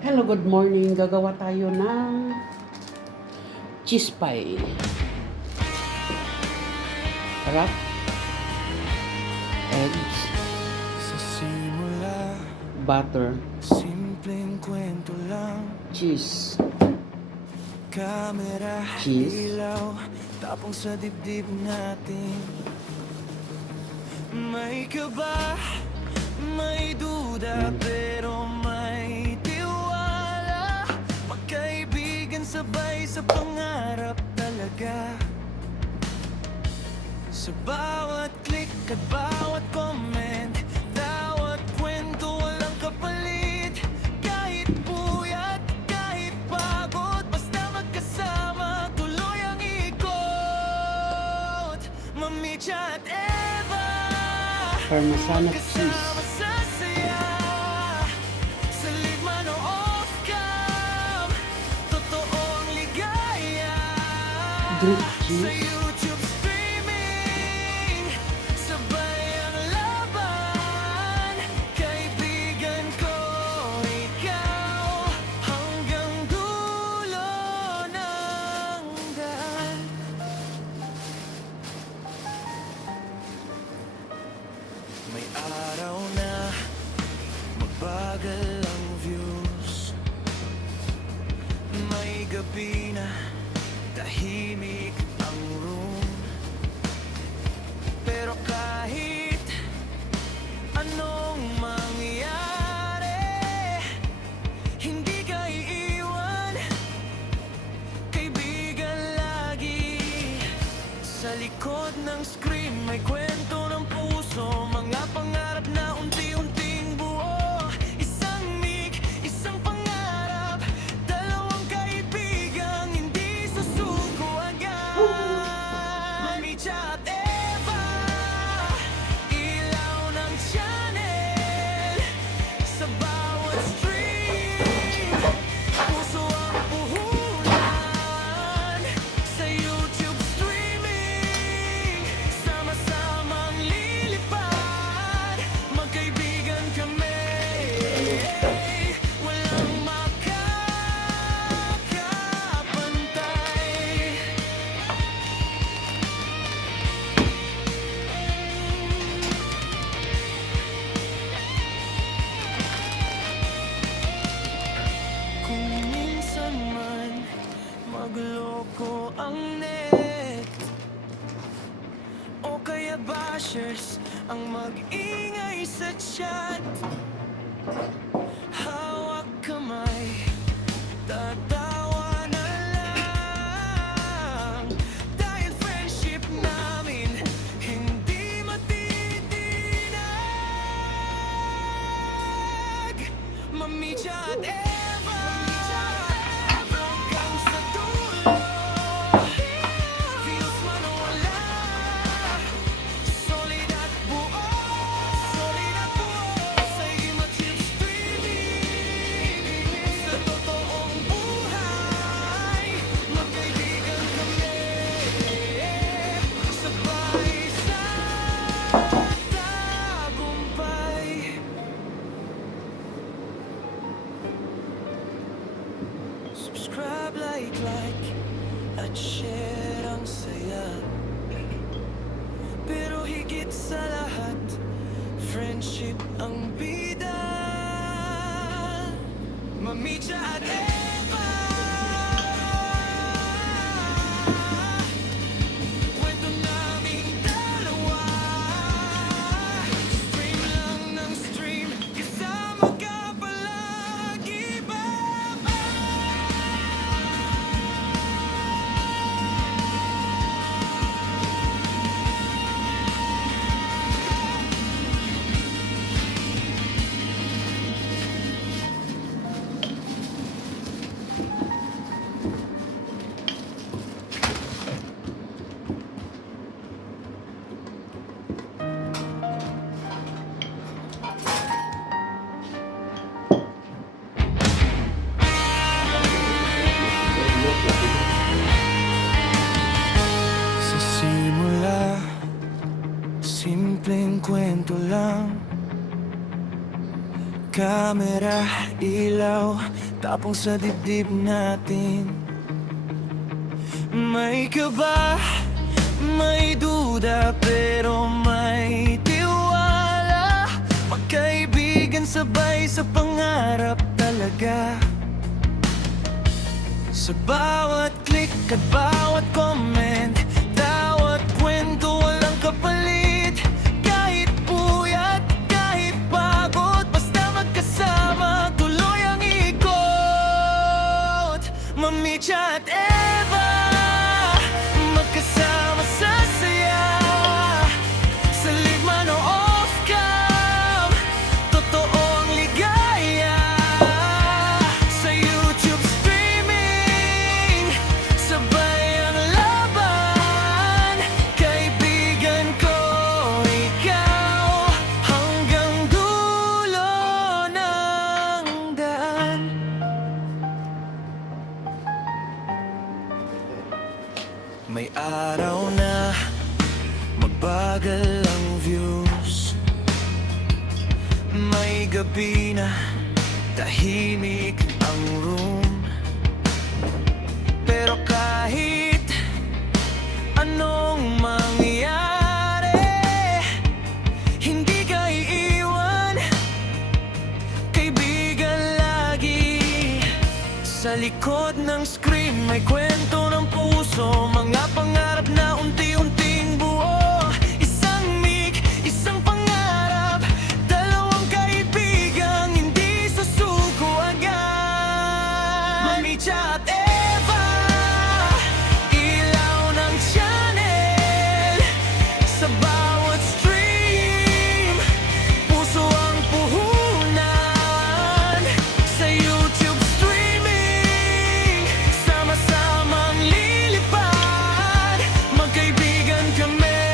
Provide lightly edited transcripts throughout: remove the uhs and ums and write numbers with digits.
Hello, good morning. Gagawa tayo ng cheese pie. Harap, eggs, Sa simula, butter, simpleng kwento lang. cheese, Kamera, cheese, ilaw, tapong sa dibdib natin. May kaba, may duda, pero may tiwala. Magkaibigan sabay sa pangarap talaga. Sa bawat click at bawat comment, bawat kwento walang kapalit. Kahit puyat, kahit pagod, basta magkasama, tuloy ang ikot. Mamicha at Eva, parmesan at cheese, magkasama sa saya. Sa live man o off cam, totoong ligaya. grilled Sa cheese, YouTube streaming, sabay ang laban. Kaibigan ko, ikaw, hanggang dulo ng daan. May araw na magbagal ang views. May gabi na tahimik ang room. Pero kahit anong mangyari, hindi ka iiwan, kaibigan lagi. Sa likod ng screen may kwento ng puso, mga pangarap na unti-unting buo. Isang mic, isang pangarap, dalawang kaibigang hindi susuko agad. Micha at Eva, ilaw ng channel. Sa bawat stream, puso ang puhunan. Sa YouTube streaming, sama-samang lilipad. Magkaibigan kami, walang makakapantay. Kung minsan man magloko ang net, o kaya bashers ang mag-ingay sa chat, hawak kamay, tatawa na lang. Dahil friendship namin hindi matitinag. Mamicha at Eva, hanggang sa dulo. Feels man o wala, solid at buo, solid at buo. Sa YouTube streaming, sa totoong buhay, magkaibigan kami, sabay sa tagumpay. Subscribe, like, at share ang saya. Pero higit sa lahat, friendship ang bida. Mamicha at Eva, kwento naming dalawa. Stream lang ng stream, kasama ka palagi ba? Kamera, ilaw, tapong sa dibdib natin. May kaba, may duda, pero may tiwala. Magkaibigan sabay sa pangarap talaga. Sa bawat click at bawat comment, bawat kwento walang kapalit. Kahit puyat, kahit pagod, basta magkasama, tuloy ang ikot. Mamicha at Eva, magkasama sa saya. Sa live man o off cam, totoo ang ligaya. Sa YouTube streaming, sabay ang laban. Kaibigan ko, ikaw, hanggang dulo ng daan. May araw na magbagal ang views. May gabi na tahimik ang room. Pero kahit anong mangyari, hindi ka iiwan. Kaibigan lagi. Sa likod ng screen may kwento ng puso, mga pangarap na unti-unting buo. Isang mic, isang pangarap, dalawang kaibigang hindi susuko agad. Mamicha at Eva, ilaw ng channel. Sa bawat stream, puso ang puhunan. Sa YouTube streaming, sama-samang lilipad. Magkaibigan kami,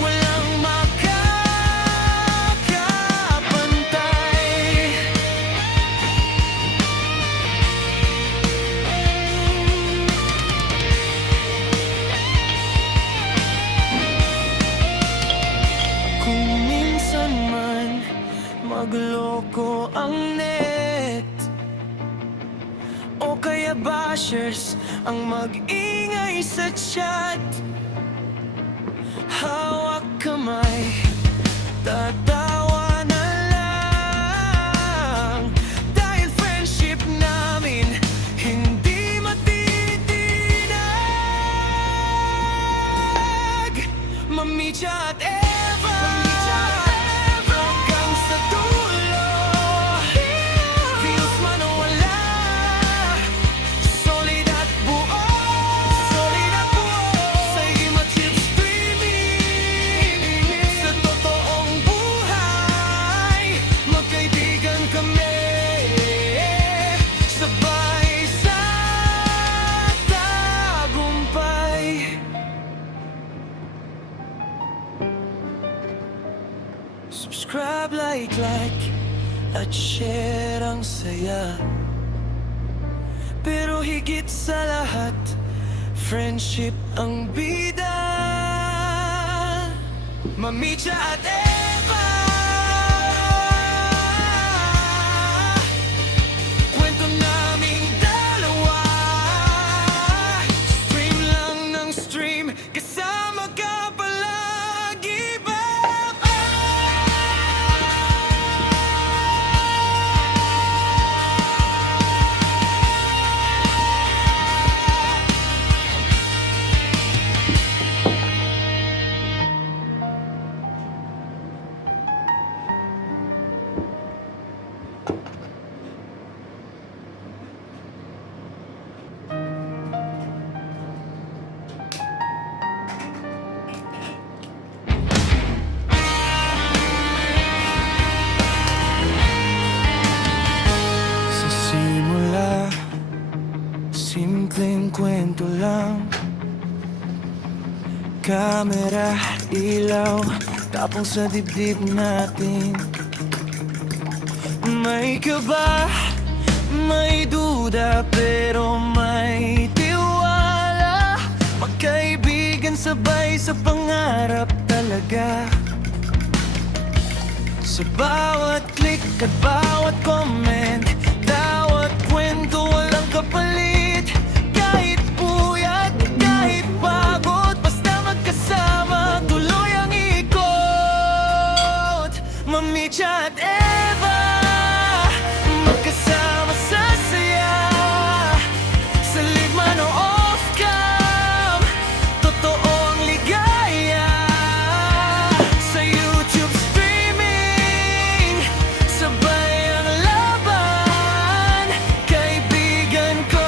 walang makakapantay. Kung minsan man magloko ang net, o kaya bashers ang mag-ingay sa chat, hawak kamay, tatawa na lang. Dahil friendship namin hindi matitinag. Mamicha at Eva, hanggang sa dulo. Feels man o wala, solid at buo. Sa YouTube streaming, sa totoong buhay, magkaibigan kami, sabay sa tagumpay. Subscribe, like, at share ang saya. Pero higit sa lahat, friendship ang bida. Mamicha at Eva, kwento naming dalawa. Stream lang ng stream, kasama ka palagi ba? Sa simula, simpleng kwento lang. Kamera, ilaw, tapong sa dibdib natin. May kaba, may duda, pero may tiwala. Magkaibigan sabay sa pangarap talaga. Sa bawat click at bawat comment, bawat kwento walang kapalit. Kahit puyat, kahit pagod, basta magkasama, tuloy ang ikot. Mamicha at Eva, magkasama sa saya. Sa live man o off-cam, totoong ligaya. Sa YouTube streaming, sabay ang laban. Kaibigan ko,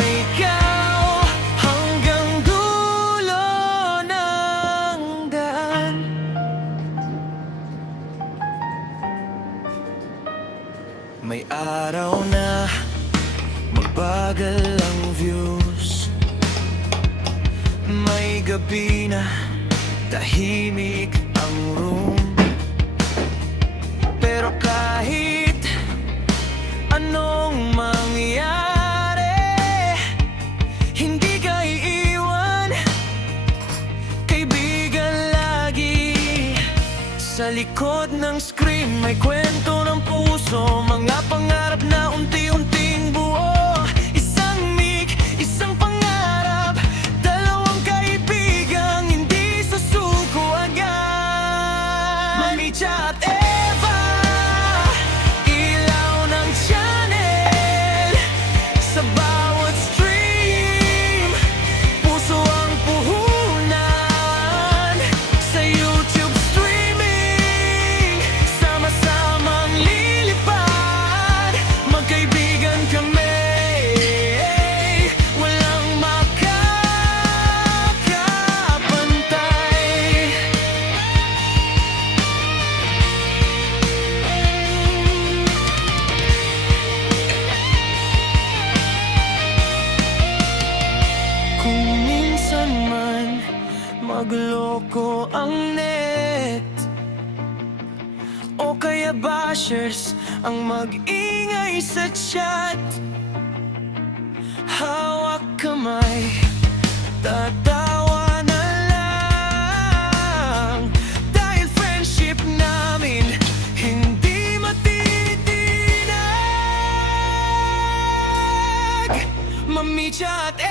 ikaw, hanggang dulo ng daan. May araw na magbagal ang views. May gabi na tahimik ang room. Pero kahit anong mangyari, hindi ka iiwan, kaibigan lagi. Sa likod ng screen may kwento ng puso, mga pangarap na unti-unting buo. Isang mic, isang pangarap, dalawang kaibigang hindi susuko agad. Mamicha at Eva, ilaw ng channel. Sa bawat stream, puso ang puhunan. Sa YouTube streaming, sama-samang lilipad. Magkaibigan kami, walang makakapantay. Kung minsan man magloko ang net, o kaya bashers ang mag-ingay sa chat, hawak kamay, tatawa na lang. Dahil friendship namin hindi matitinag. Mamicha at